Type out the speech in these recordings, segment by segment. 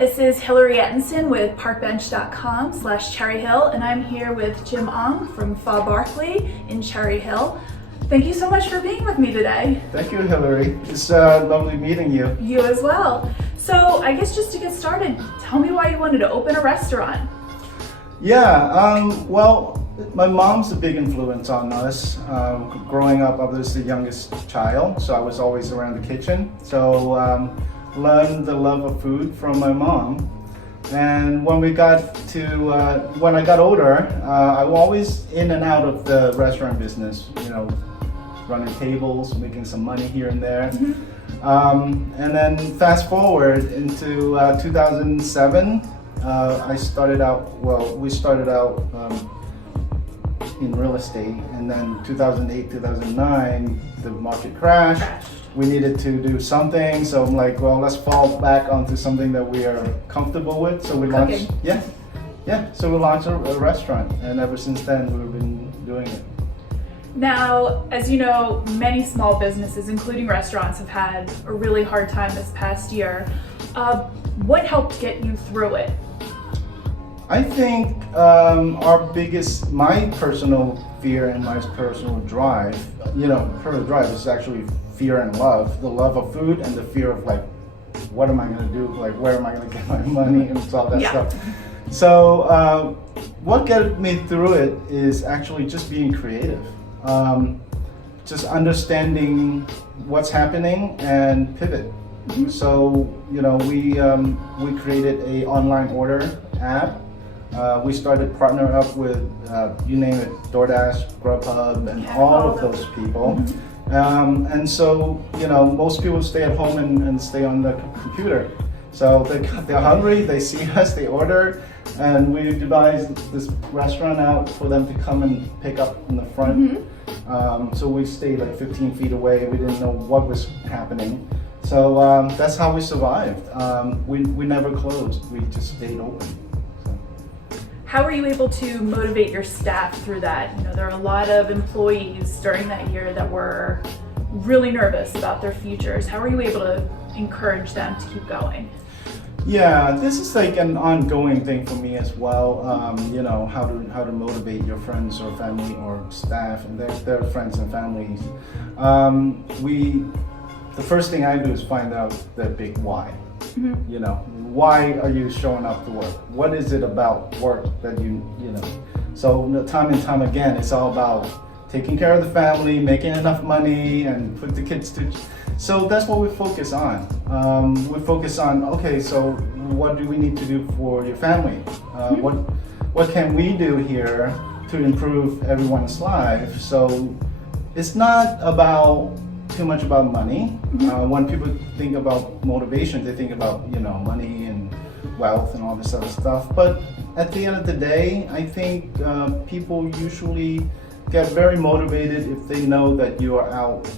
this is Hilary Ettenson with parkbench.com/Cherry Hill, and I'm here with Jim Ong from Pho Barclay in Cherry Hill. Thank you so much for being with me today. Thank you, Hilary. It's lovely meeting you. You as well. So I guess just to get started, tell me why you wanted to open a restaurant. Well, my mom's a big influence on us. Growing up, I was the youngest child, so I was always around the kitchen. So learned the love of food from my mom. And when I got older, I was always in and out of the restaurant business, running tables, making some money here and there. Mm-hmm. And then fast forward into 2007, we started out in real estate, and then 2008, 2009, the market crashed. We needed to do something, so I'm like, well, let's fall back onto something that we are comfortable with. So we launched, so we launched a restaurant, and ever since then we've been doing it. Now, as you know, many small businesses, including restaurants, have had a really hard time this past year. What helped get you through it? I think my personal fear and my personal drive, is actually fear and love, the love of food and the fear of what am I going to do? Where am I going to get my money and all that stuff. So what got me through it is actually just being creative, just understanding what's happening and pivot. Mm-hmm. So we created a online order app. We started partnering up with, you name it, DoorDash, Grubhub, and all of those people. Mm-hmm. And so, most people stay at home and stay on the computer. So they're hungry, they see us, they order, and we devised this restaurant out for them to come and pick up in the front. Mm-hmm. So we stayed 15 feet away. We didn't know what was happening. So that's how we survived. We never closed, we just stayed open. How were you able to motivate your staff through that? There are a lot of employees during that year that were really nervous about their futures. How were you able to encourage them to keep going? Yeah, this is an ongoing thing for me as well. How to motivate your friends or family or staff and their friends and families. The first thing I do is find out the big why. Mm-hmm. Why are you showing up to work? What is it about work that So time and time again, it's all about taking care of the family, making enough money, and put the kids to. So that's what we focus on. We focus on, okay, so what do we need to do for your family? What can we do here to improve everyone's life? So it's not about too much about money. Mm-hmm. When people think about motivation, they think about money and wealth and all this other stuff. But at the end of the day, I think people usually get very motivated if they know that you are out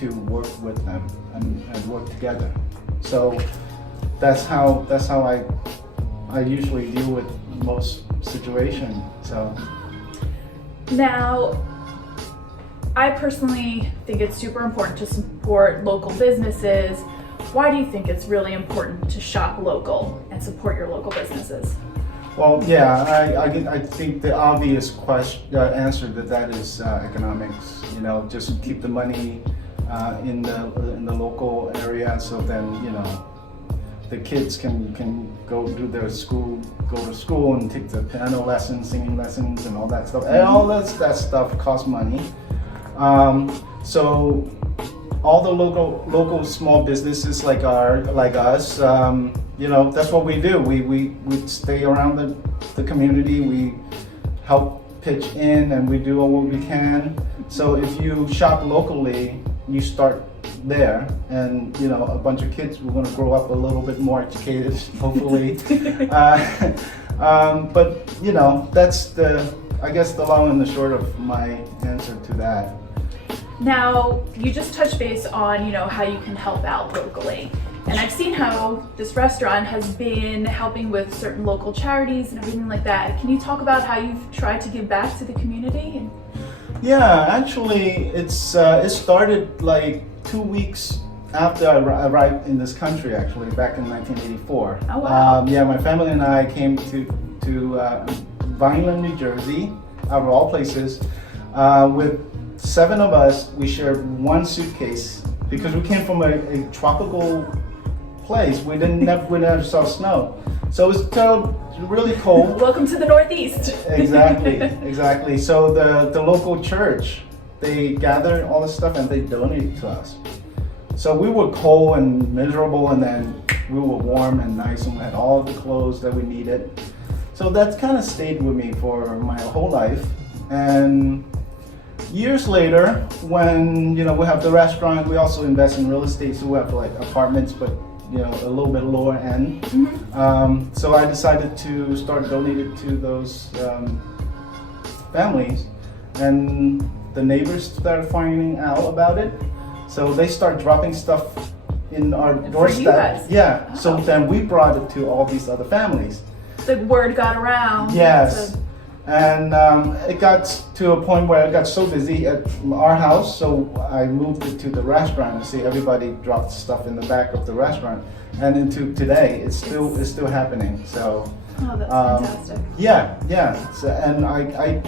to work with them and work together. So that's how I usually deal with most situations. So now, I personally think it's super important to support local businesses. Why do you think it's really important to shop local and support your local businesses? Well, yeah, I think the obvious answer to that is economics. Just keep the money in the local area, so then the kids can go to school and take the piano lessons, singing lessons, and all that stuff. And all that stuff costs money. So all the local small businesses like us, that's what we do. We stay around the community. We help pitch in, and we do what we can. So if you shop locally, you start there, and a bunch of kids we're going to grow up a little bit more educated, hopefully. But that's I guess the long and the short of my answer to that. Now, you just touched base on, how you can help out locally. And I've seen how this restaurant has been helping with certain local charities and everything like that. Can you talk about how you've tried to give back to the community? Yeah, actually, it started 2 weeks after I arrived in this country, actually, back in 1984. Oh, wow. Yeah, my family and I came to Vineland, New Jersey, out of all places, with 7 of us. We shared one suitcase because we came from a tropical place. We never saw snow, so it was really cold. Welcome to the Northeast. Exactly. So the local church, they gathered all this stuff and they donated to us. So we were cold and miserable, and then we were warm and nice, and we had all the clothes that we needed. So that's kind of stayed with me for my whole life. And years later, when we have the restaurant, we also invest in real estate, so we have like apartments, but a little bit lower end. Mm-hmm. So I decided to start donating to those families, and the neighbors started finding out about it. So they start dropping stuff in our doorstep. Yeah. Oh. So then we brought it to all these other families. The word got around. Yes. And it got to a point where it got so busy at our house, so I moved it to the restaurant. And see, everybody dropped stuff in the back of the restaurant, and into today, it's still happening. So. Oh, that's fantastic. Yeah. So, and I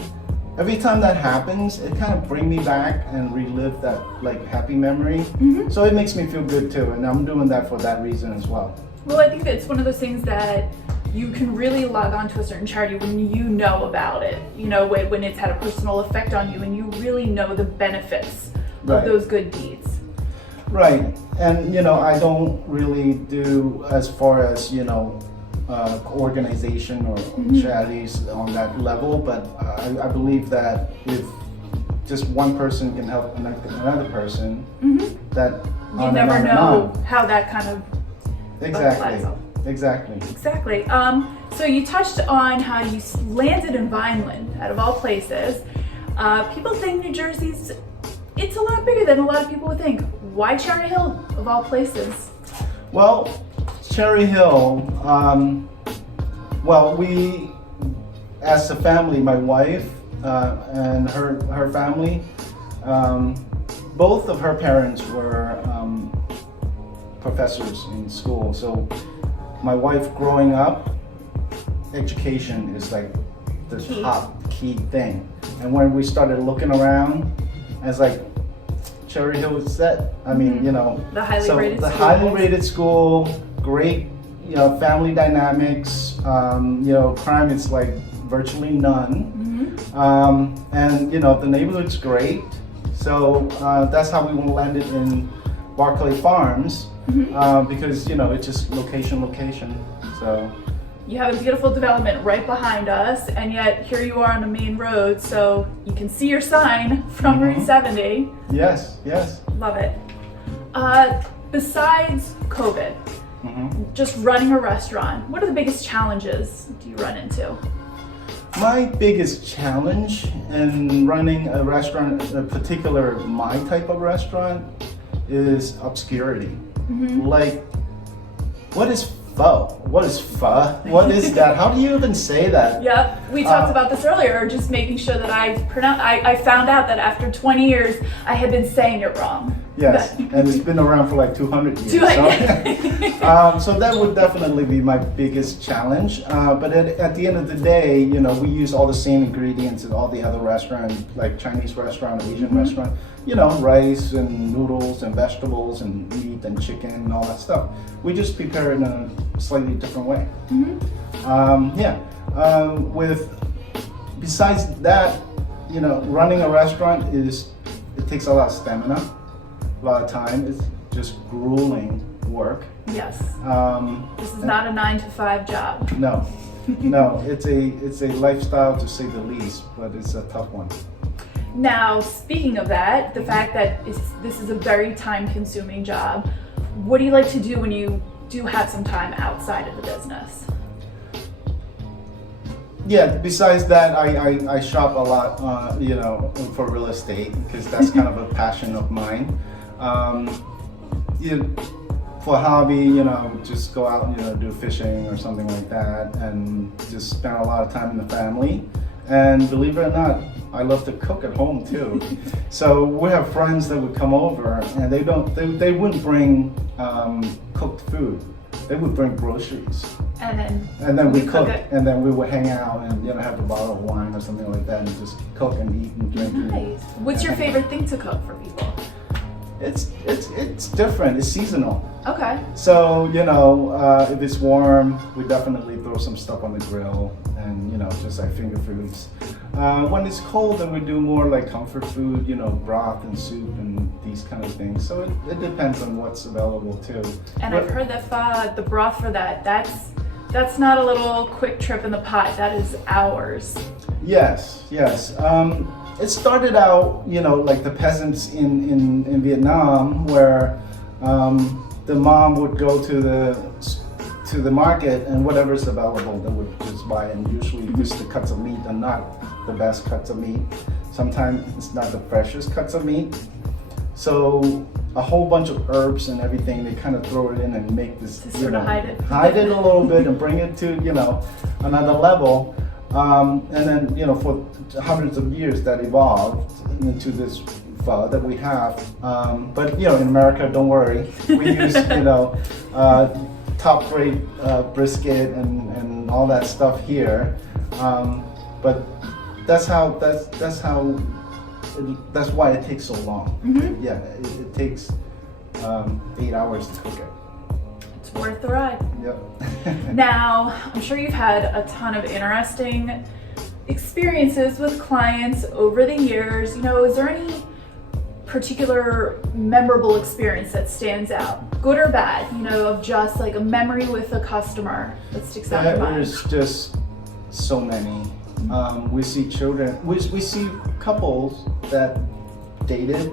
every time that happens, it kind of brings me back and relive that like happy memory. Mm-hmm. So it makes me feel good too, and I'm doing that for that reason as well. Well, I think it's one of those things that you can really log on to a certain charity when you know about it, when it's had a personal effect on you and you really know the benefits of those good deeds. Right. And, I don't really do as far as, organization or charities on that level, but I believe that if just one person can help another person, that you never know how that kind of Exactly. So you touched on how you landed in Vineland, out of all places. People think New Jersey's, it's a lot bigger than a lot of people would think. Why Cherry Hill, of all places? Well, Cherry Hill, we, as a family, my wife and her family, both of her parents were professors in school. So my wife growing up, education is like the top key thing. And when we started looking around, I was like, Cherry Hill is set. I mean, the highly rated school, great, family dynamics, crime is like virtually none. And the neighborhood's great. So that's how we landed in Barclay Farms, because it's just location. So you have a beautiful development right behind us, and yet here you are on the main road, so you can see your sign from Route 70. Yes. Love it. Besides COVID, just running a restaurant, what are the biggest challenges do you run into? My biggest challenge in running a restaurant, in particular my type of restaurant, is obscurity. Like, what is pho? What is pho? What is that? How do you even say that? Yep, we talked about this earlier, just making sure that I found out that after 20 years, I had been saying it wrong. Yes, and it's been around for like 200 years. So that would definitely be my biggest challenge. But at the end of the day, we use all the same ingredients as all the other restaurants, like Chinese restaurant, Asian restaurant. Rice and noodles and vegetables and meat and chicken and all that stuff. We just prepare it in a slightly different way. Besides that, running a restaurant it takes a lot of stamina, a lot of time. It's just grueling work. Yes. This is not a 9-to-5 job. No, it's a lifestyle to say the least, but it's a tough one. Now, speaking of that, the fact that this is a very time-consuming job, what do you like to do when you do have some time outside of the business? Yeah, besides that, I shop a lot, for real estate, because that's kind of a passion of mine. For a hobby, just go out and, do fishing or something like that, and just spend a lot of time in the family. And believe it or not, I love to cook at home too. So we have friends that would come over, and they wouldn't bring cooked food. They would bring groceries. And then we you cook, it. and then we would hang out and have a bottle of wine or something like that, and just cook and eat and drink. Nice. What's your favorite thing to cook for people? It's different. It's seasonal. Okay. So if it's warm, we definitely throw some stuff on the grill, and just like finger foods. When it's cold, then we do more like comfort food, broth and soup and these kind of things. So it depends on what's available too. And I've heard that the broth for that's not a little quick trip in the pot. That is hours. Yes. It started out, like the peasants in Vietnam, where the mom would go to the market, and whatever's available, they would just buy. And usually, just the cuts of meat are not the best cuts of meat. Sometimes it's not the freshest cuts of meat. So a whole bunch of herbs and everything, they kind of throw it in and make this, to sort of hide it a little bit and bring it to another level. And then for hundreds of years that evolved into this pho that we have. But in America, don't worry, we use top grade brisket and all that stuff here. But that's why it takes so long. Mm-hmm. Yeah, it takes 8 hours to cook it. It's worth the ride. Yep. Now, I'm sure you've had a ton of interesting experiences with clients over the years. Is there any particular memorable experience that stands out, good or bad, of just like a memory with a customer that sticks out in your mind? There's just so many. We see children, we see couples that dated,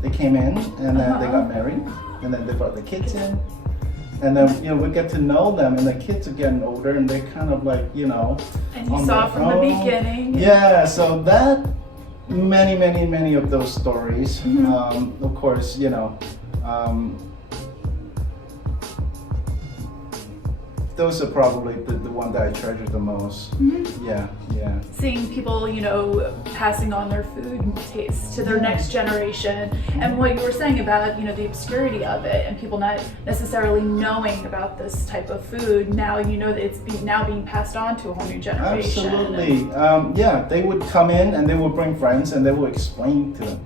they came in and then they got married, and then they brought the kids in, and then we get to know them, and the kids are getting older, and they kind of like and you saw from the beginning. Yeah, so that many of those stories. Mm-hmm. Of course, those are probably the one that I treasure the most. Mm-hmm. Yeah. Seeing people, passing on their food tastes to their next generation. And what you were saying about, the obscurity of it and people not necessarily knowing about this type of food. Now that it's now being passed on to a whole new generation. Absolutely. They would come in and they would bring friends and they would explain to them,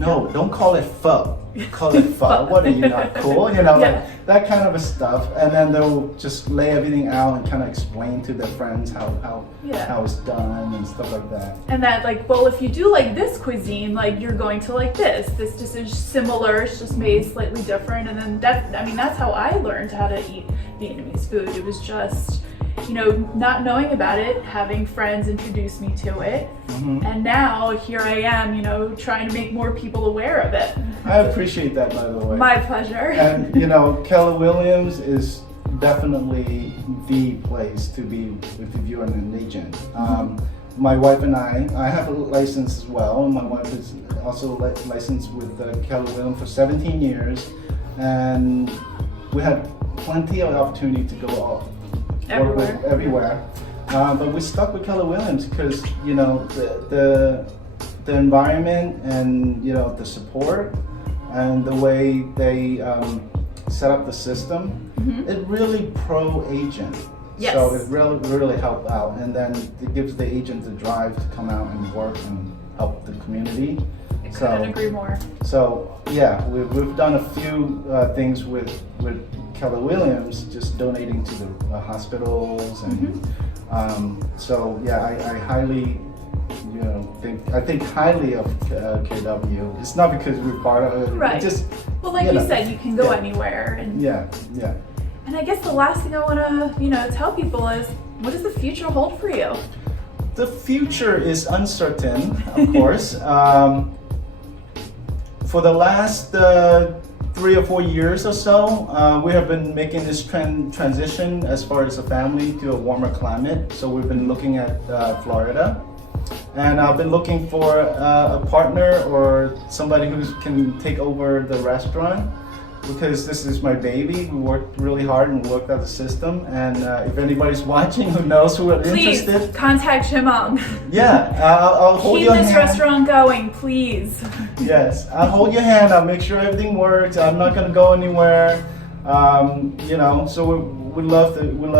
no, don't call it pho. Call it pho. What are you, not cool? Like that kind of stuff. And then they'll just lay everything out and kind of explain to their friends how it's done and stuff like that. And that if you do like this cuisine, you're going to like this. This dish is similar, it's just made slightly different. And then that's how I learned how to eat Vietnamese food. It was just not knowing about it, having friends introduce me to it. Mm-hmm. And now here I am, trying to make more people aware of it. I appreciate that, by the way. My pleasure. And Keller Williams is definitely the place to be if you're an agent. My wife and I have a license as well. My wife is also licensed with Keller Williams for 17 years, and we had plenty of opportunity to go everywhere. But we stuck with Keller Williams because the environment and the support and the way they set up the system, it really pro agent. Yes. So it really helped out, and then it gives the agent the drive to come out and work and help the community. I couldn't agree more. So yeah, we've done a few things with Keller Williams, just donating to the hospitals, and so yeah, I highly think highly of KW. It's not because we're part of it. Right. Just you said, you can go anywhere. And yeah. And I guess the last thing I want to tell people is, what does the future hold for you? The future is uncertain, of course. For the last 3 or 4 years or so, we have been making this transition as far as a family to a warmer climate. So we've been looking at Florida, and I've been looking for a partner or somebody who can take over the restaurant. because this is my baby. We worked really hard and worked out the system. And if anybody's watching who knows who are Please interested, contact Jim Ong. yeah, I'll hold Keep your this hand. restaurant going, please. Yes, I'll hold your hand. I'll make sure everything works. I'm not gonna go anywhere. You know, so we love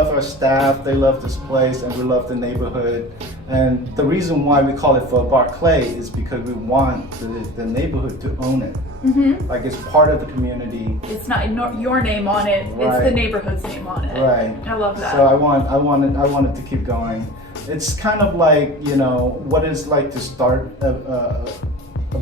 our staff. They love this place, and we love the neighborhood. And the reason why we call it Pho Barclay is because we want the neighborhood to own it. Mm-hmm. Like it's part of the community. It's not your name on it. It's Right. the neighborhood's name on it. Right. I love that. So I want it to keep going. It's kind of like, you know, what it's like to start a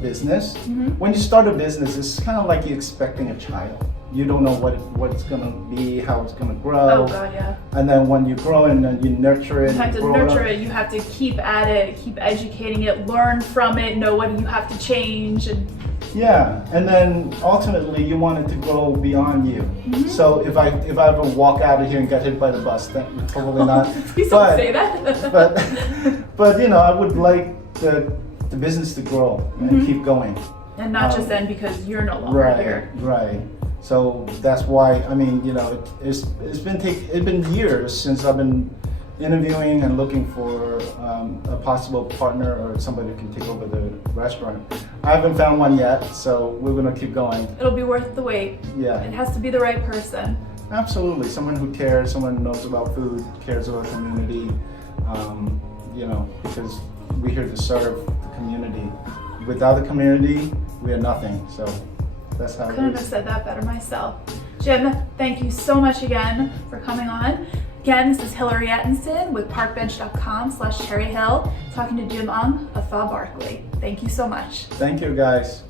business. Mm-hmm. When you start a business, it's kind of like you're expecting a child. You don't know what it's gonna be, how it's gonna grow. Oh God, yeah. And then when you grow and then you nurture it, You have to grow nurture up. it. You have to keep at it, keep educating it, learn from it, know what you have to change, and Yeah, and then ultimately you want it to grow beyond you. Mm-hmm. So if I ever walk out of here and get hit by the bus, then probably not. please But- don't say that. but you know, I would like the business to grow and Mhm. keep going. And not just then because you're no longer here. Right. So that's why, I mean, you know, it's been years since I've been interviewing and looking for a possible partner or somebody who can take over the restaurant. I haven't found one yet, so we're gonna keep going. It'll be worth the wait. Yeah, It has to be the right person. absolutely. Someone who cares, someone who knows about food, cares about community. You know, because we're here to serve the community. Without the community, we are nothing. So that's how it Couldn't have is. said that better myself. Jim, thank you so much again for coming on. Again, this is Hilary Ettenson with parkbench.com/Cherry Hill, talking to Jim Ong of Pho Barclay. Thank you so much. Thank you, guys.